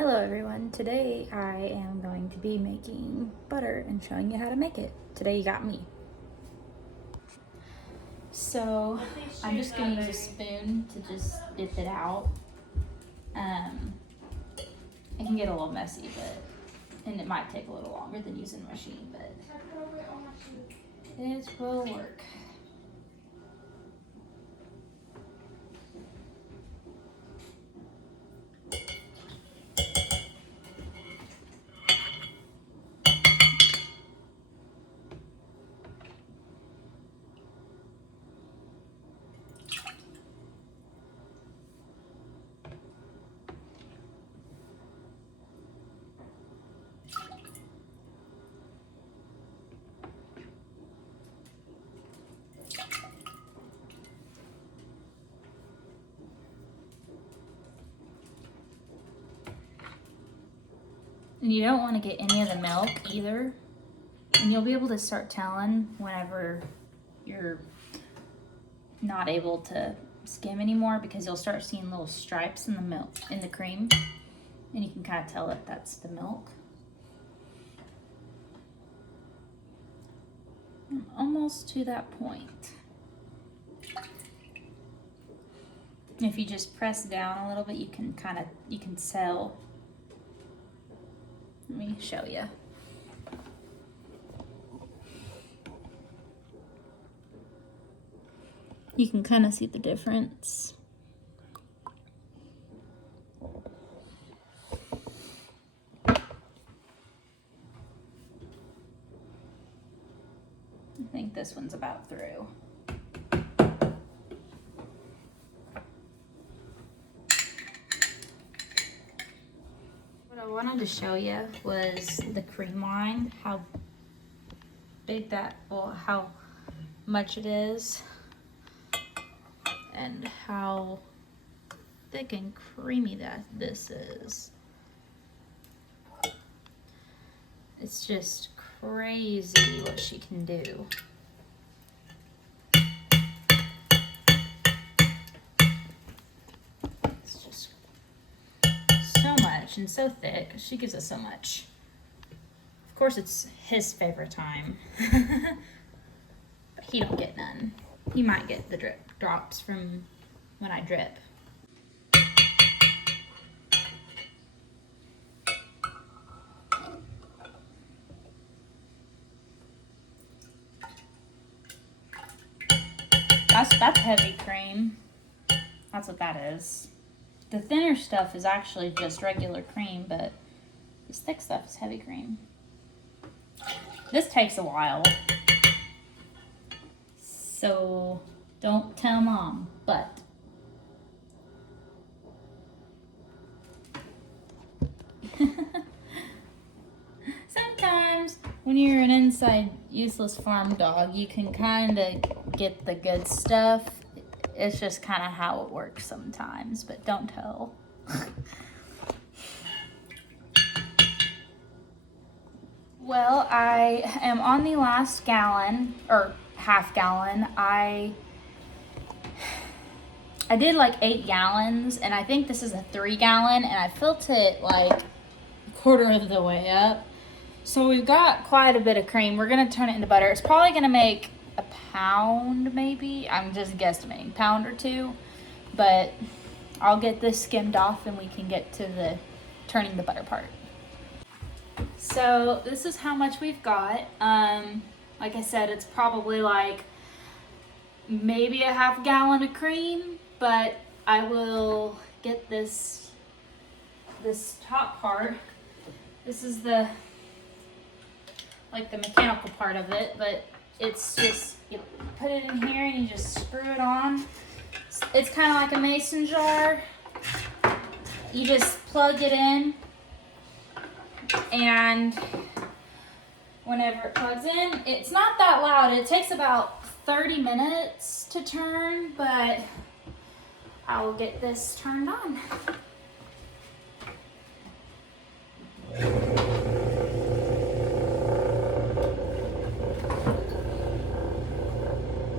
Hello everyone, today I am going to be making butter and showing you how to make it. Today you got me. So I'm just going to use a spoon to just dip it out. It can get a little messy, and it might take a little longer than using a machine, but it will work. And you don't want to get any of the milk either. And you'll be able to start telling whenever you're not able to skim anymore, because you'll start seeing little stripes in the milk, in the cream. And you can kind of tell that that's the milk. I'm almost to that point. If you just press down a little bit, you can tell. Let me show you. You can kind of see the difference. I think this one's about through. What I wanted to show you was the cream line, how big how much it is, and how thick and creamy this is. It's just crazy what she can do. It's just so much and so thick. She gives us so much. Of course, it's his favorite time. But he don't get none. He might get the drops from when I drip. That's heavy cream. That's what that is. The thinner stuff is actually just regular cream, but this thick stuff is heavy cream. This takes a while. So don't tell Mom, but sometimes when you're an inside useless farm dog, you can kind of get the good stuff. It's just kind of how it works sometimes, but don't tell. Well, I am on the last gallon, or half gallon. I did like 8 gallons, and I think this is a 3 gallon, and I filled it like a quarter of the way up. So we've got quite a bit of cream. We're gonna turn it into butter. It's probably gonna make a pound, maybe. I'm just guesstimating, pound or 2. But I'll get this skimmed off and we can get to the turning the butter part. So this is how much we've got. Like I said, it's probably like maybe a half gallon of cream, but I will get this top part. This is the mechanical part of it, but it's just, you put it in here and you just screw it on. It's kind of like a mason jar. You just plug it in, and whenever it plugs in, it's not that loud. It takes about 30 minutes to turn, but I will get this turned on.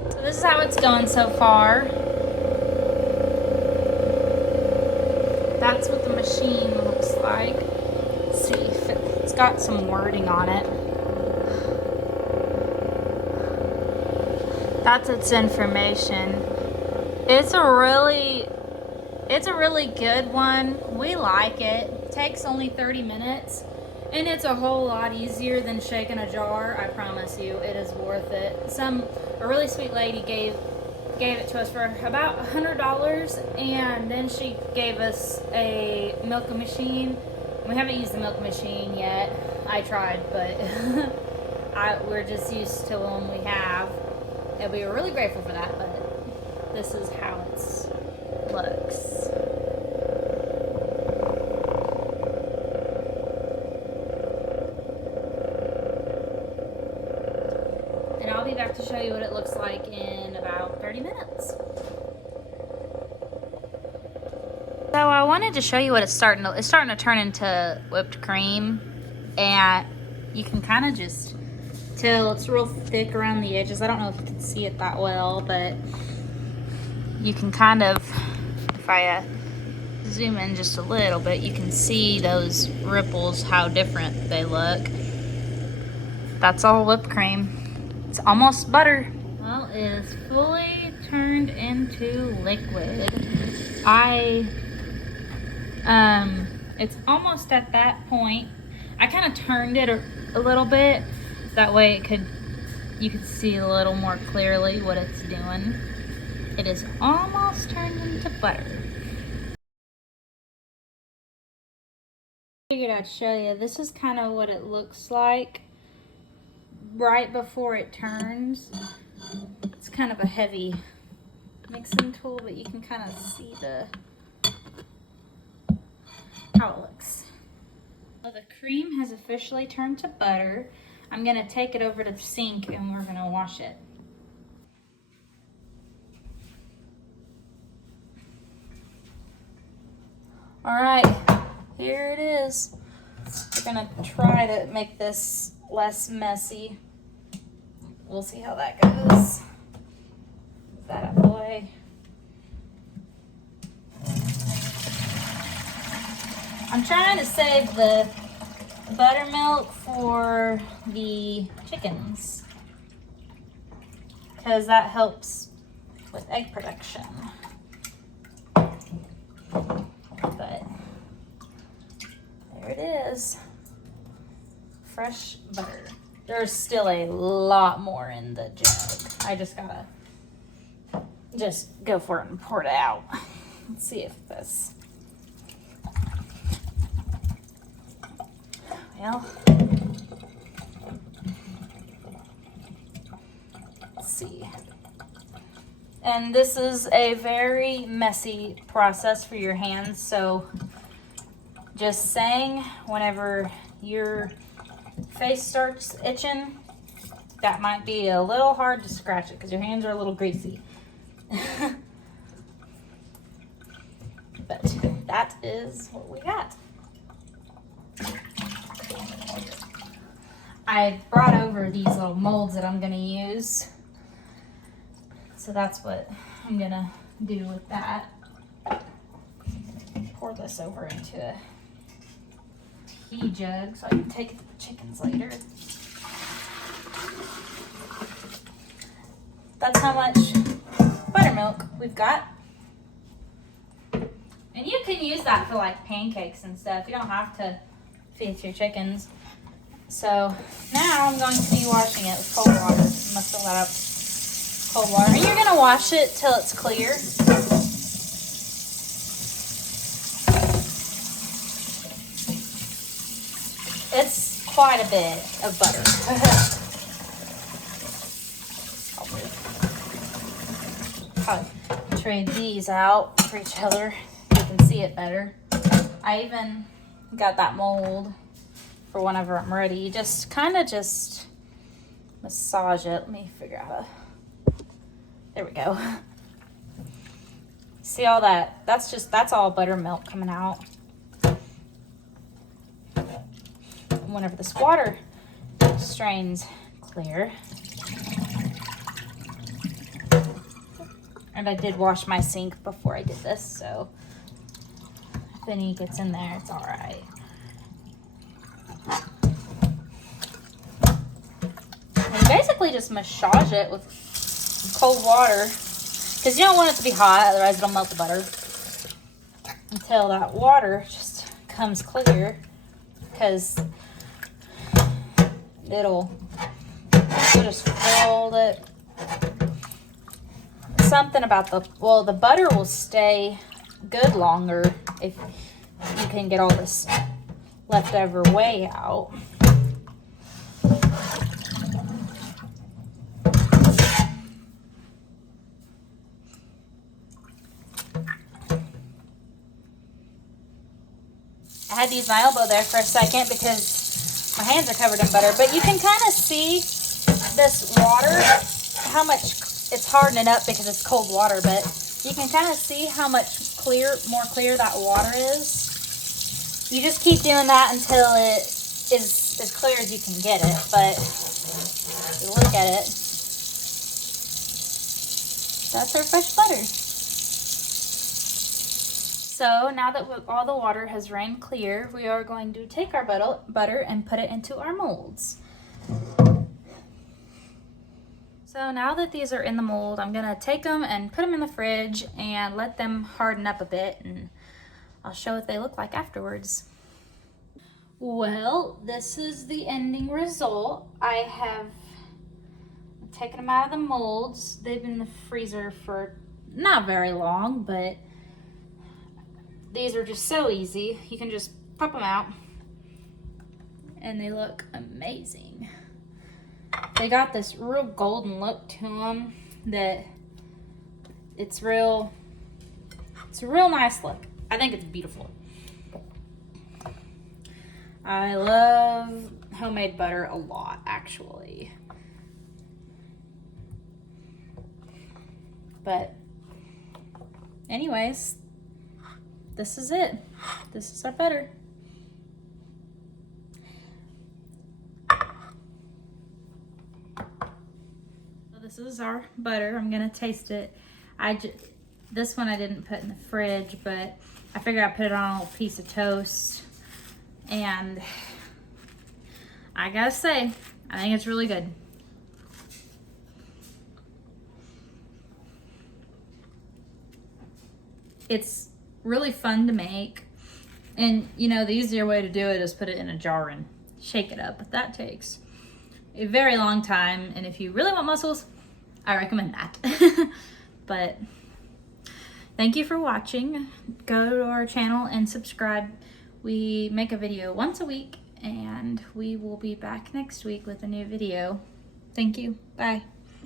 So this is how it's going so far. That's what the machine looks like. Let's see if it's got some wording on it. That's its information. It's a really good one. We like it. It takes only 30 minutes. And it's a whole lot easier than shaking a jar. I promise you, it is worth it. A really sweet lady gave it to us for about $100, and then she gave us a milking machine. We haven't used the milking machine yet. I tried, but we're just used to the one we have. And we were really grateful for that, but this is how it looks. I'll be back to show you what it looks like in about 30 minutes. So I wanted to show you what it's starting to turn into whipped cream, and you can kind of just tell it's real thick around the edges. I don't know if you can see it that well, but you can kind of, if I zoom in just a little bit, you can see those ripples, how different they look. That's all whipped cream. It's almost butter. Well, it is fully turned into liquid. It's almost at that point. I kind of turned it a little bit. That way you could see a little more clearly what it's doing. It is almost turned into butter. Figured I'd show you. This is kind of what it looks like right before it turns. It's kind of a heavy mixing tool, but you can kind of see how it looks. Well, the cream has officially turned to butter. I'm gonna take it over to the sink and we're gonna wash it. All right, here it is. We're gonna try to make this less messy. We'll see how that goes. Move that out of the way. I'm trying to save the buttermilk for the chickens because that helps with egg production. But there it is. Fresh butter. There's still a lot more in the jug. I just gotta go for it and pour it out. Let's see if this. Well, let's see. And this is a very messy process for your hands, so just saying, whenever your face starts itching, that might be a little hard to scratch it because your hands are a little greasy. But that is what we got. I brought over these little molds that I'm going to use. So that's what I'm going to do with that. Pour this over into a tea jug so I can take it to the chickens later. That's how much buttermilk we've got. And you can use that for like pancakes and stuff. You don't have to feed your chickens. So now I'm going to be washing it with cold water. I'm going to fill that up with cold water. And you're going to wash it till it's clear. It's quite a bit of butter. Probably trade these out for each other so you can see it better. I even got that mold for whenever I'm ready. You just kind of just massage it. Let me figure out how to, there we go. See all that? That's all buttermilk coming out. Whenever this water strains clear. And I did wash my sink before I did this, so I If any gets in there, it's all right. And basically just massage it with cold water, because you don't want it to be hot, otherwise it'll melt the butter, until that water just comes clear, because you'll just fold it. Something about the butter will stay good longer if you can get all this leftover whey out. I had to use my elbow there for a second because my hands are covered in butter, but you can kind of see this water, how much it's hardening up because it's cold water, but you can kind of see how much more clear that water is. You just keep doing that until it is as clear as you can get it, but if you look at it, that's our fresh butter. So now that all the water has ran clear, we are going to take our butter and put it into our molds. So now that these are in the mold, I'm gonna take them and put them in the fridge and let them harden up a bit, and I'll show what they look like afterwards. Well, this is the ending result. I have taken them out of the molds. They've been in the freezer for not very long, but these are just so easy. You can just pop them out and they look amazing. They got this real golden look to them that it's a real nice look. I think it's beautiful. I love homemade butter a lot, actually. But anyways, this is it. This is our butter. So this is our butter. I'm gonna taste it. This one I didn't put in the fridge, but I figured I'd put it on a little piece of toast. And I gotta say, I think it's really good. It's really fun to make. And you know, the easier way to do it is put it in a jar and shake it up. But that takes a very long time. And if you really want mussels, I recommend that. But thank you for watching. Go to our channel and subscribe. We make a video once a week, and we will be back next week with a new video. Thank you. Bye.